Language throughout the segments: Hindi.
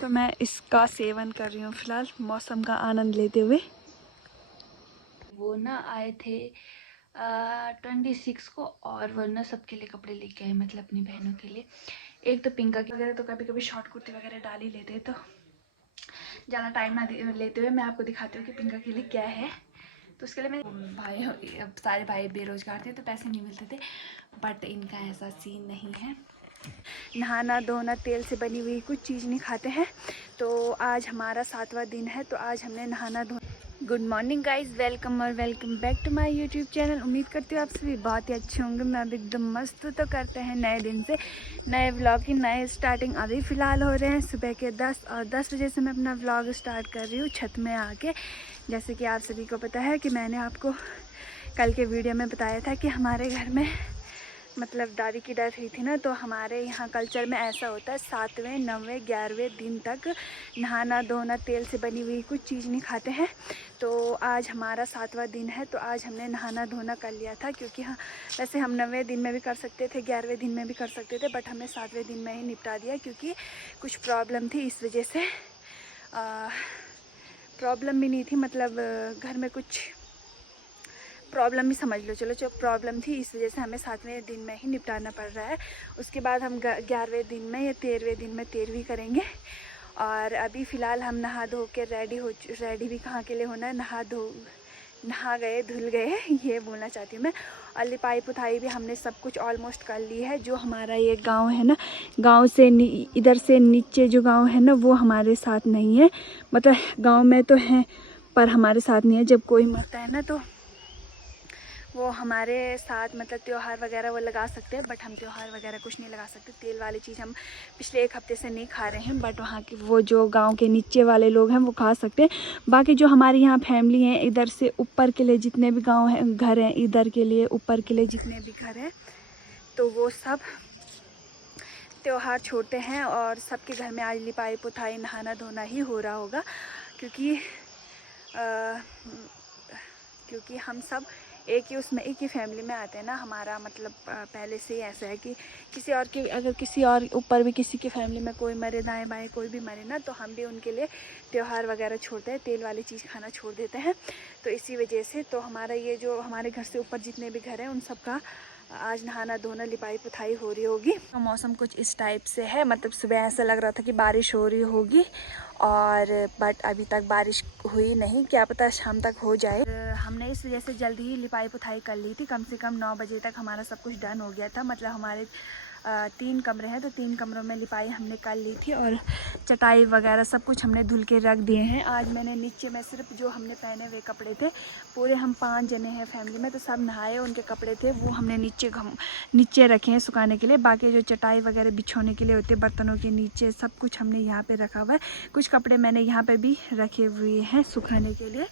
तो मैं इसका सेवन कर रही हूँ फिलहाल, मौसम का आनंद लेते हुए। वो ना आए थे 26 को, और वरना सबके लिए कपड़े लेके आए, मतलब अपनी बहनों के लिए। एक तो पिंका की वगैरह तो कभी कभी शॉर्ट कुर्ती वगैरह डाल ही लेते हैं, तो ज़्यादा टाइम ना लेते हुए मैं आपको दिखाती हूँ कि पिंका के लिए क्या है। तो उसके लिए मेरे भाई, अब सारे भाई बेरोजगार थे तो पैसे नहीं मिलते थे, बट इनका ऐसा सीन नहीं है। नहाना धोना तेल से बनी हुई कुछ चीज़ नहीं खाते हैं। तो आज हमारा 7वां दिन है, तो आज हमने नहाना धोना। गुड मॉर्निंग गाइज, वेलकम और welcome back to my YouTube channel. उम्मीद करती हूँ आप सभी बहुत ही अच्छे होंगे। मैं अब एकदम मस्त। तो करते हैं नए दिन से नए व्लॉग की नए स्टार्टिंग। अभी फ़िलहाल हो रहे हैं सुबह के 10, और 10 बजे से मैं अपना व्लॉग स्टार्ट कर रही हूँ छत में आके। जैसे कि आप सभी को पता है कि मैंने आपको कल के वीडियो में बताया था कि हमारे घर में मतलब दादी की डेथ हुई थी ना, तो हमारे यहाँ कल्चर में ऐसा होता है 7वें 9वें 11वें दिन तक नहाना धोना तेल से बनी हुई कुछ चीज़ नहीं खाते हैं। तो आज हमारा 7वां दिन है, तो आज हमने नहाना धोना कर लिया था, क्योंकि हाँ वैसे हम 9वें दिन में भी कर सकते थे, 11वें दिन में भी कर सकते थे, बट हमने 7वें दिन में ही निपटा दिया, क्योंकि कुछ प्रॉब्लम थी इस वजह से। प्रॉब्लम भी नहीं थी, मतलब घर में कुछ प्रॉब्लम ही समझ लो, चलो जो प्रॉब्लम थी इस वजह से हमें 7वें दिन में ही निपटाना पड़ रहा है। उसके बाद हम 11वें दिन में या 13वें दिन में 13वीं करेंगे। और अभी फ़िलहाल हम नहा धो के रेडी भी कहाँ के लिए होना है, नहा गए धुल गए ये बोलना चाहती हूँ मैं। और लिपाई पुताई भी हमने सब कुछ ऑलमोस्ट कर ली है। जो हमारा ये गांव है ना, गांव से इधर से नीचे जो गांव है ना, वो हमारे साथ नहीं है। मतलब गांव में तो है पर हमारे साथ नहीं है। जब कोई मरता है ना तो वो हमारे साथ मतलब त्यौहार वगैरह वो लगा सकते हैं, बट हम त्यौहार वगैरह कुछ नहीं लगा सकते। तेल वाली चीज़ हम पिछले 1 हफ्ते से नहीं खा रहे हैं, बट वहाँ के वो जो गांव के नीचे वाले लोग हैं वो खा सकते हैं। बाकी जो हमारी यहाँ फैमिली है, इधर से ऊपर के लिए जितने भी गाँव हैं घर हैं, इधर के लिए ऊपर के लिए जितने भी घर हैं, तो वो सब त्यौहार छोड़ते हैं। और सबके घर में आज लिपाई पुताई नहाना धोना ही हो रहा होगा, क्योंकि क्योंकि हम सब एक ही उसमें एक ही फैमिली में आते हैं ना। हमारा मतलब पहले से ही ऐसा है कि किसी और की, अगर किसी और ऊपर भी किसी की फैमिली में कोई मरे, दाएं बाएं कोई भी मरे ना, तो हम भी उनके लिए त्यौहार वगैरह छोड़ते हैं, तेल वाली चीज़ खाना छोड़ देते हैं। तो इसी वजह से तो हमारा ये जो हमारे घर से ऊपर जितने भी घर हैं उन सब का आज नहाना धोना लिपाई पुताई हो रही होगी। तो मौसम कुछ इस टाइप से है, मतलब सुबह ऐसा लग रहा था कि बारिश हो रही होगी, और बट अभी तक बारिश हुई नहीं, क्या पता शाम तक हो जाए। हमने इस वजह से जल्दी ही लिपाई पुताई कर ली थी। कम से कम 9 बजे तक हमारा सब कुछ डन हो गया था। मतलब हमारे 3 कमरे हैं, तो 3 कमरों में लिपाई हमने कर ली थी, और चटाई वगैरह सब कुछ हमने धुल के रख दिए हैं। आज मैंने नीचे में सिर्फ जो हमने पहने हुए कपड़े थे, पूरे हम 5 जने हैं फैमिली में, तो सब नहाए, उनके कपड़े थे वो हमने नीचे रखे हैं सुखाने के लिए। बाकी जो चटाई वगैरह बिछोने के लिए होते हैं बर्तनों के नीचे, सब कुछ हमने यहाँ पे रखा हुआ है। कुछ कपड़े मैंने यहाँ पे भी रखे हुए हैं सुखाने के लिए।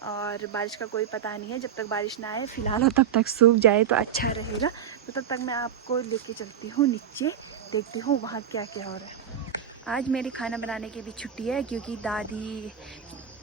और बारिश का कोई पता नहीं है, जब तक बारिश ना आए फ़िलहाल, और तब तक सूख जाए तो अच्छा रहेगा। तो तब तक मैं आपको लेके चलती हूँ नीचे, देखती हूँ वहाँ क्या क्या हो रहा है। आज मेरी खाना बनाने की भी छुट्टी है, क्योंकि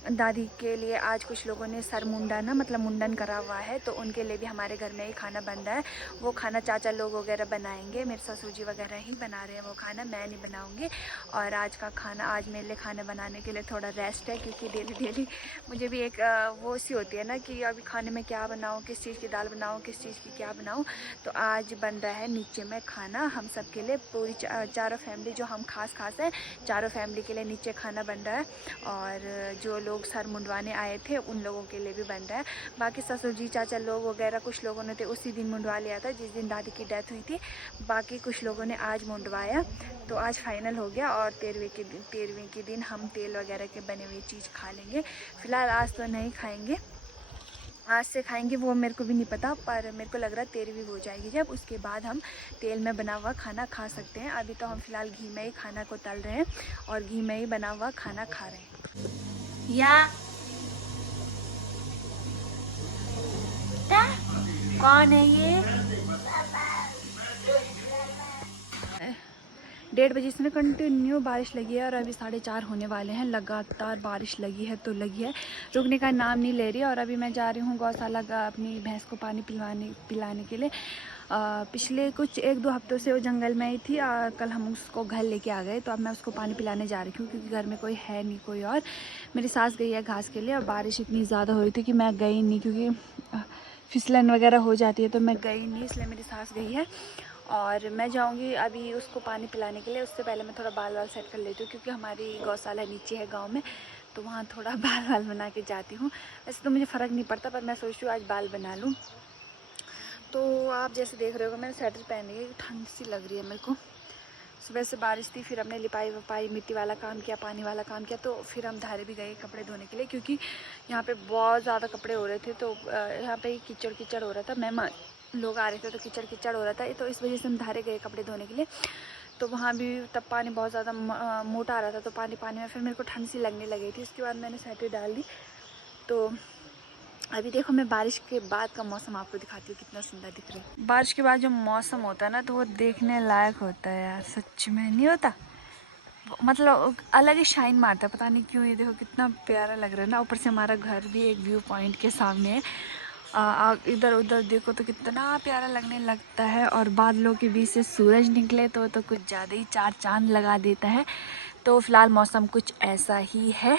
दादी के लिए आज कुछ लोगों ने सर मुंडा ना, मतलब मुंडन करा हुआ है, तो उनके लिए भी हमारे घर में ही खाना बन रहा है। वो खाना चाचा लोग वगैरह बनाएंगे, मेरे ससुर जी वगैरह ही बना रहे हैं वो खाना, मैं नहीं बनाऊंगी। और आज का खाना, आज मेरे लिए खाना बनाने के लिए थोड़ा रेस्ट है, क्योंकि डेली मुझे भी एक वो सी होती है ना कि अभी खाने में क्या बनाऊँ, किस चीज़ की दाल बनाऊँ, किस चीज़ की क्या बनाऊँ। तो आज बन रहा है नीचे में खाना हम सब के लिए, पूरी चारों फैमिली जो हम खास हैं, चारों फैमिली के लिए नीचे खाना बन रहा है। और जो लोग सर मुंडवाने आए थे उन लोगों के लिए भी बन रहा है। बाकी ससुर जी चाचा लोग वगैरह कुछ लोगों ने तो उसी दिन मुंडवा लिया था जिस दिन दादी की डेथ हुई थी। बाकी कुछ लोगों ने आज मुंडवाया, तो आज फाइनल हो गया। और 13वीं के दिन हम तेल वगैरह के बने हुए चीज़ खा लेंगे। फ़िलहाल आज तो नहीं खाएंगे, आज से खाएंगे वो मेरे को भी नहीं पता, पर मेरे को लग रहा है 13वीं हो जाएगी जब, उसके बाद हम तेल में बना हुआ खाना खा सकते हैं। अभी तो हम फ़िलहाल घी में ही खाना को तल रहे हैं और घी में ही बना हुआ खाना खा रहे हैं। या कौन है ये? 1:30 बजे से कंटिन्यू बारिश लगी है, और अभी 4:30 होने वाले हैं। लगातार बारिश लगी है तो लगी है, रुकने का नाम नहीं ले रही है। और अभी मैं जा रही हूँ गौशाला अपनी भैंस को पानी पिलाने के लिए। पिछले कुछ 1-2 हफ्तों से वो जंगल में ही थी। कल हम उसको घर लेके आ गए, तो अब मैं उसको पानी पिलाने जा रही हूँ क्योंकि घर में कोई है नहीं कोई और। मेरी सास गई है घास के लिए और बारिश इतनी ज़्यादा हो रही थी कि मैं गई नहीं, क्योंकि फिसलन वगैरह हो जाती है तो मैं गई नहीं, इसलिए मेरी सास गई है। और मैं जाऊंगी अभी उसको पानी पिलाने के लिए। उससे पहले मैं थोड़ा बाल वाल सेट कर लेती हूँ क्योंकि हमारी गौशाला नीचे है गांव में, तो वहाँ थोड़ा बाल वाल बना के जाती हूँ। वैसे तो मुझे फ़र्क नहीं पड़ता, पर मैं सोच रही हूँ आज बाल बना लूँ। तो आप जैसे देख रहे हो मैंने स्वेटर पहनी है, ठंड सी लग रही है मेरे को। सुबह से बारिश थी, फिर हमने लिपाई वपाई मिट्टी वाला काम किया, पानी वाला काम किया, तो फिर हम धारे भी गए कपड़े धोने के लिए क्योंकि यहाँ पे बहुत ज़्यादा कपड़े हो रहे थे। तो यहाँ पे कीचड़ कीचड़ हो रहा था, मेहमान लोग आ रहे थे तो कीचड़ कीचड़ हो रहा था, तो इस वजह से हम धारे गए कपड़े धोने के लिए। तो वहाँ भी तब पानी बहुत ज़्यादा मोटा आ रहा था, तो पानी में फिर मेरे को ठंड सी लगने लगी थी। उसके बाद मैंने स्वेटर डाल दी। तो अभी देखो मैं बारिश के बाद का मौसम आपको दिखाती हूँ कितना सुंदर दिख रहा है। बारिश के बाद जो मौसम होता है ना, तो वो देखने लायक होता है यार, सच में नहीं होता, मतलब अलग ही शाइन मारता है, पता नहीं क्यों। ये देखो कितना प्यारा लग रहा है ना। ऊपर से हमारा घर भी एक व्यू पॉइंट के सामने है। इधर उधर देखो तो कितना प्यारा लगने लगता है, और बादलों के बीच से सूरज निकले तो कुछ ज़्यादा ही चार चांद लगा देता है। तो फ़िलहाल मौसम कुछ ऐसा ही है,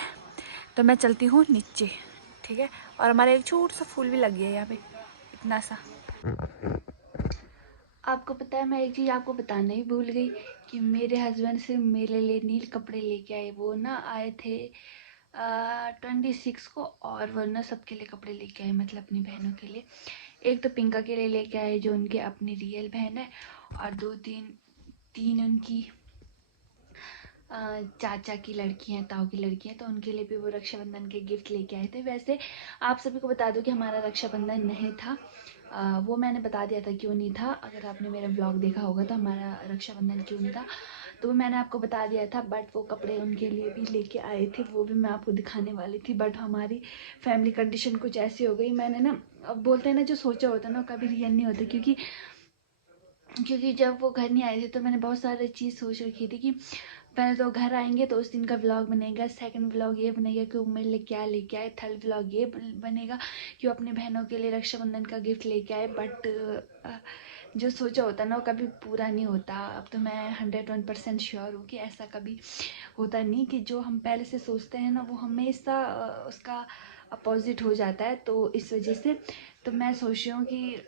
तो मैं चलती हूँ नीचे, ठीक है। और हमारे एक छोटा सा फूल भी लग गया है यहाँ पे, इतना सा। आपको पता है, मैं एक चीज़ आपको बताना ही भूल गई कि मेरे हस्बैंड सिर्फ मेरे लिए नील कपड़े लेके आए। वो ना आए थे 26 को, और वरना सबके लिए कपड़े लेके आए, मतलब अपनी बहनों के लिए। एक तो पिंका के लिए लेके आए जो उनके अपनी रियल बहन है, और तीन उनकी चाचा की लड़की हैं, ताऊ की लड़की हैं, तो उनके लिए भी वो रक्षाबंधन के गिफ्ट लेके आए थे। वैसे आप सभी को बता दूं कि हमारा रक्षाबंधन नहीं था। वो मैंने बता दिया था क्यों नहीं था, अगर आपने मेरा ब्लॉग देखा होगा तो हमारा रक्षाबंधन क्यों नहीं था, तो वो मैंने आपको बता दिया था। बट वो कपड़े उनके लिए भी लेके आए थे, वो भी मैं आपको दिखाने वाली थी। बट हमारी फैमिली कंडीशन कुछ ऐसी हो गई, मैंने ना, अब बोलते हैं ना, जो सोचा होता है ना कभी रियल नहीं होता। क्योंकि जब वो घर नहीं आए थे तो मैंने बहुत सारी चीज़ सोच रखी थी कि पहले तो घर आएंगे तो उस दिन का व्लॉग बनेगा, सेकंड व्लॉग ये बनेगा कि वो मेरे लिए क्या लेके आए, थर्ड व्लॉग ये बनेगा कि वो अपने बहनों के लिए रक्षाबंधन का गिफ्ट लेके आए। बट जो सोचा होता है ना वो कभी पूरा नहीं होता। अब तो मैं 101% श्योर हूँ कि ऐसा कभी होता नहीं, कि जो हम पहले से सोचते हैं ना वो हमेशा उसका अपोजिट हो जाता है। तो इस वजह से तो मैं सोच रही हूँ कि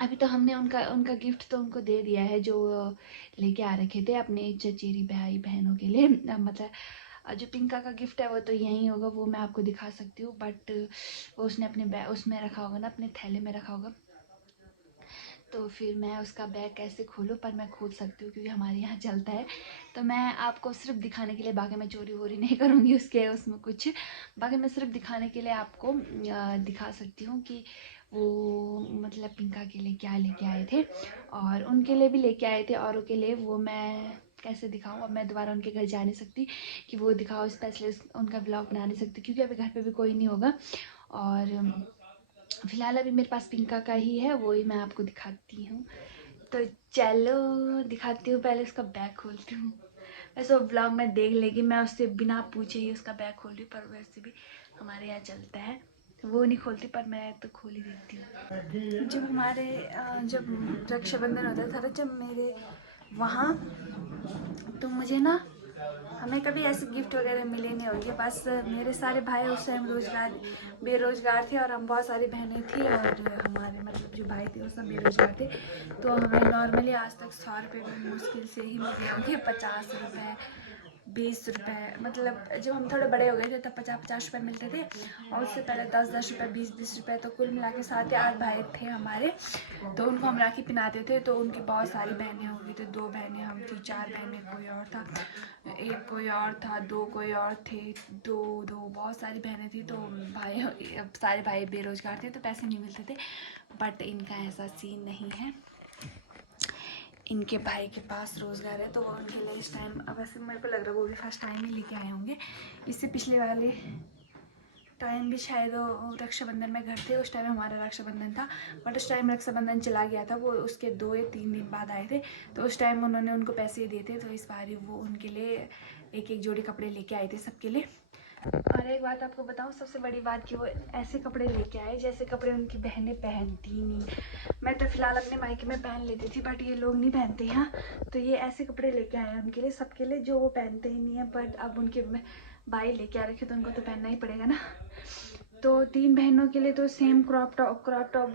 अभी तो हमने उनका गिफ्ट तो उनको दे दिया है, जो लेके आ रखे थे अपने चचेरी भाई बहनों के लिए। मतलब जो पिंका का गिफ्ट है वो तो यहीं होगा, वो मैं आपको दिखा सकती हूँ। बट वो उसने अपने बैग उसमें रखा होगा ना, अपने थैले में रखा होगा, तो फिर मैं उसका बैग कैसे खोलूँ। पर मैं खोल सकती हूँ क्योंकि हमारे यहाँ चलता है। तो मैं आपको सिर्फ दिखाने के लिए, बाकी मैं चोरी वोरी नहीं करूँगी उसके उसमें कुछ, बाकी मैं सिर्फ दिखाने के लिए आपको दिखा सकती हूँ कि वो मतलब पिंका के लिए क्या लेके आए थे, और उनके लिए भी लेके आए थे। औरों के लिए वो मैं कैसे दिखाऊँ, अब मैं दोबारा उनके घर जा नहीं सकती कि वो दिखाओ, स्पेशली उनका ब्लॉग बना नहीं सकती क्योंकि अभी घर पे भी कोई नहीं होगा। और फिलहाल अभी मेरे पास पिंका का ही है, वो ही मैं आपको दिखाती हूँ। तो चलो दिखाती हूँ, पहले उसका बैग खोलती हूँ। वैसे वो ब्लॉग में देख लेगी, मैं उससे बिना पूछे ही उसका बैग खोल रही हूँ, पर वैसे भी हमारे यहाँ चलता है, वो नहीं खोलती पर मैं तो खोल ही देती हूँ। जब रक्षाबंधन होता था ना, जब मेरे वहाँ, तो मुझे ना, हमें कभी ऐसे गिफ्ट वगैरह मिले नहीं होंगे। बस मेरे सारे भाई उस टाइम बेरोजगार थे, और हम बहुत सारी बहनें थी, और हमारे मतलब जो भाई थे वो सब बेरोजगार थे। तो हमें नॉर्मली आज तक 100 रुपये भी मुश्किल से ही मिले होंगे, 50 रुपये, 20 रुपये। मतलब जब हम थोड़े बड़े हो गए थे तब 50-50 रुपये मिलते थे, और उससे पहले 10-10 रुपये, 20-20 रुपये। तो कुल मिला के 7 या 8 भाई थे हमारे, तो उनको हम राखी पहनाते थे। तो उनकी बहुत सारी बहनें होंगी, तो 2 बहनें हम थी, 4 बहनें कोई और था, एक कोई और था, 2 कोई और थे, दो बहुत सारी बहनें थी। तो भाई, अब सारे भाई बेरोजगार थे तो पैसे नहीं मिलते थे। बट इनका ऐसा सीन नहीं है, इनके भाई के पास रोज़गार है, तो वो उनके लिए इस टाइम, अब वैसे मेरे को लग रहा है वो भी फर्स्ट टाइम ही लेके आए होंगे। इससे पिछले वाले टाइम भी शायद वो रक्षाबंधन में घर थे, उस टाइम हमारा रक्षाबंधन था। बट उस टाइम रक्षाबंधन चला गया था, वो उसके 2 या 3 दिन बाद आए थे, तो उस टाइम उन्होंने उनको पैसे दिए थे। तो इस बार वो उनके लिए एक एक जोड़ी कपड़े लेके आए थे सबके लिए। और एक बात आपको बताऊं, सबसे बड़ी बात कि वो ऐसे कपड़े लेके आए जैसे कपड़े उनकी बहनें पहनती नहीं। मैं तो फिलहाल अपने मायके में पहन लेती थी, बट ये लोग नहीं पहनते हैं। तो ये ऐसे कपड़े लेके आए हैं उनके लिए, सबके लिए, जो वो पहनते ही नहीं है। बट अब उनके भाई लेके आ रखे तो उनको तो पहनना ही पड़ेगा ना। तो 3 बहनों के लिए तो same crop top crop top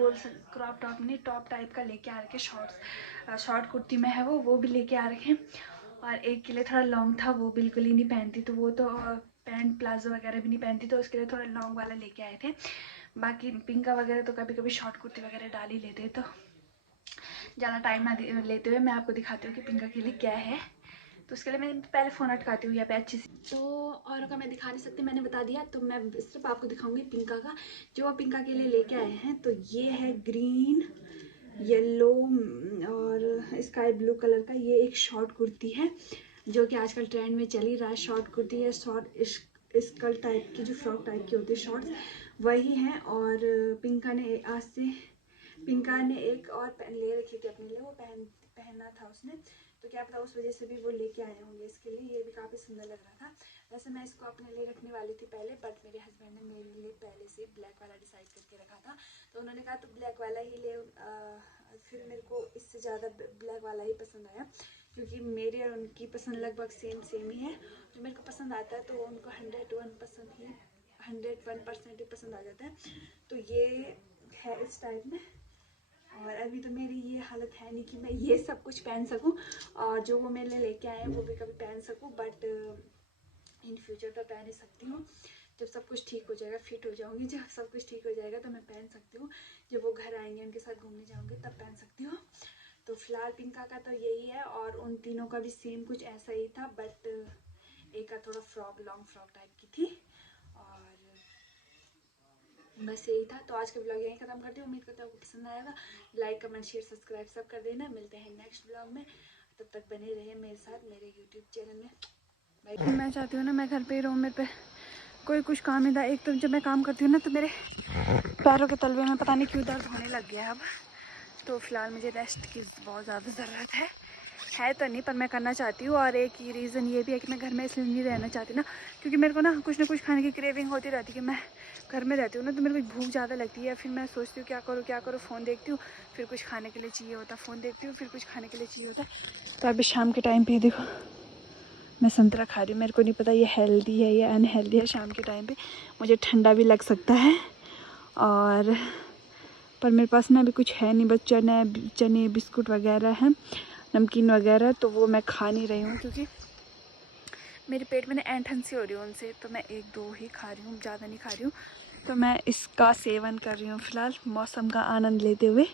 नहीं, टॉप टाइप का लेके आ रखे। शॉर्ट कुर्ती में है वो भी लेके आ रखे। और एक के लिए थोड़ा लॉन्ग था, वो बिल्कुल ही नहीं पहनती, तो वो तो पैंट प्लाजो वगैरह भी नहीं पहनती, तो उसके लिए थोड़ा लॉन्ग वाला लेके आए थे। बाकी पिंका वगैरह तो कभी कभी शॉर्ट कुर्ती वगैरह डाल ही लेते हैं। तो ज़्यादा टाइम ना लेते हुए मैं आपको दिखाती हूँ कि पिंका के लिए क्या है। तो उसके लिए मैं पहले फ़ोन अटकाती हूँ यहाँ पे अच्छी सी। तो औरों का मैं दिखा नहीं सकती, मैंने बता दिया। तो मैं सिर्फ आपको दिखाऊंगी पिंका का, जो वो पिंका के लिए लेके आए हैं। तो ये है ग्रीन, येलो और स्काई ब्लू कलर का। ये एक शॉर्ट कुर्ती है जो कि आजकल ट्रेंड में चली रहा है। शॉर्ट कुर्ती है, शॉर्ट स्कर्ट टाइप की, जो फ्रॉक टाइप की होती है शॉर्ट्स, वही है। और पिंका ने एक और ले रखी थी अपने लिए, वो पहनना था उसने, तो क्या पता उस वजह से भी वो लेके आए होंगे इसके लिए। ये भी काफ़ी सुंदर लग रहा था। वैसे मैं इसको अपने लिए रखने वाली थी पहले, बट मेरे हस्बैंड ने मेरे लिए पहले से ब्लैक वाला डिसाइड करके रखा था। तो उन्होंने कहा तो ब्लैक वाला ही ले। फिर मेरे को इससे ज़्यादा ब्लैक वाला ही पसंद आया, क्योंकि मेरी और उनकी पसंद लगभग सेम ही है। जो मेरे को पसंद आता है तो उनको 101% ही पसंद आ जाता है। तो ये है इस टाइप में। और अभी तो मेरी ये हालत है नहीं कि मैं ये सब कुछ पहन सकूं, और जो वो मेरे लिए लेके आए हैं वो भी कभी पहन सकूं। बट इन फ्यूचर तो पहन ही सकती हूँ। जब सब कुछ ठीक हो जाएगा, फिट हो जाऊंगी, जब सब कुछ ठीक हो जाएगा तो मैं पहन सकती हूँ। जब वो घर आएंगे, उनके साथ घूमने जाऊंगी, तब पहन सकती हूँ। तो फिलहाल पिंका का तो यही है, और उन तीनों का भी सेम कुछ ऐसा ही था। बट एक का थोड़ा लॉन्ग फ्रॉक टाइप की थी। और बस यही था। तो आज का ब्लॉग यहीं खत्म करती हूँ। उम्मीद करती हूँ आपको पसंद आएगा। लाइक कमेंट शेयर सब्सक्राइब सब कर देना। मिलते हैं नेक्स्ट ब्लॉग में, तब तक बने रहे मेरे साथ मेरे यूट्यूब चैनल में। बाय। मैं चाहती हूँ ना मैं घर पे ही रहूँ, मेरे पे कोई कुछ काम नहीं था। एक तो जब मैं काम करती हूँ ना तो मेरे पैरों के तलवे में पता नहीं क्यों दर्द होने लग गया है अब। तो फिलहाल मुझे रेस्ट की बहुत ज़्यादा ज़रूरत है तो नहीं, पर मैं करना चाहती हूँ। और एक ही रीज़न ये भी है कि मैं घर में इसलिए नहीं रहना चाहती ना, क्योंकि मेरे को ना कुछ ना कुछ खाने की क्रेविंग होती रहती है कि मैं घर में रहती हूँ ना, तो मेरे को भूख ज़्यादा लगती है। फिर मैं सोचती हूँ क्या करूँ, फ़ोन देखती हूँ, फिर कुछ खाने के लिए चाहिए होता, फ़ोन देखती हूँ, फिर कुछ खाने के लिए चाहिए होता। तो अभी शाम के टाइम पे देखो मैं संतरा खा रही हूँ। मेरे को नहीं पता ये हेल्दी है या अनहेल्दी है। शाम के टाइम पे मुझे ठंडा भी लग सकता है, और पर मेरे पास ना अभी कुछ है नहीं, बस चने बिस्कुट वगैरह हैं, नमकीन वगैरह, तो वो मैं खा नहीं रही हूँ क्योंकि मेरे पेट में ना ऐंठन सी हो रही है उनसे। तो मैं 1-2 ही खा रही हूँ, ज़्यादा नहीं खा रही हूँ। तो मैं इसका सेवन कर रही हूँ फ़िलहाल, मौसम का आनंद लेते हुए।